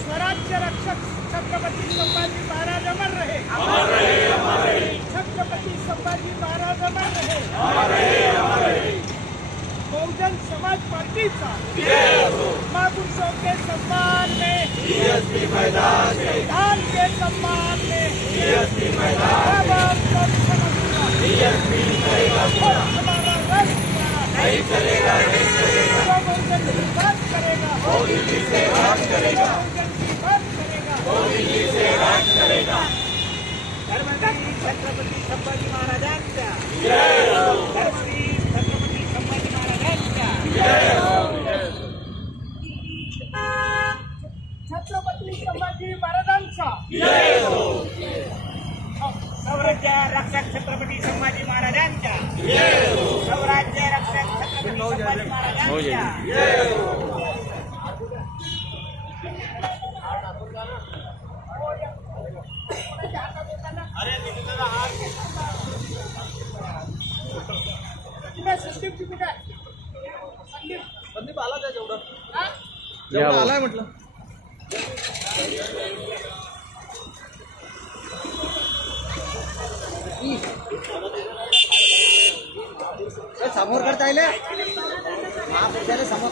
स्वराज्य रक्षक छत्रपति संभाजी महाराज अमर रहे। छत्रपति संभाजी महाराज अमर रहे। बहुजन समाज पार्टी का महापुरुषों के सम्मान में, संविधान के सम्मान में हमारा धर्मवीर छत्रपति संभाजी महाराजांचा धर्मवीर छत्रपति संभाजी महाराजांचा छत्रपति संभाजी महाराजांचा स्वराज्य रक्षक छत्रपति संभाजी महाराजांचा स्वराज्य रक्षक छत्रपति संभाजी महाराजांचा संदीप आला काय जेवढं आलाय म्हटलं समोर करता येईल समोर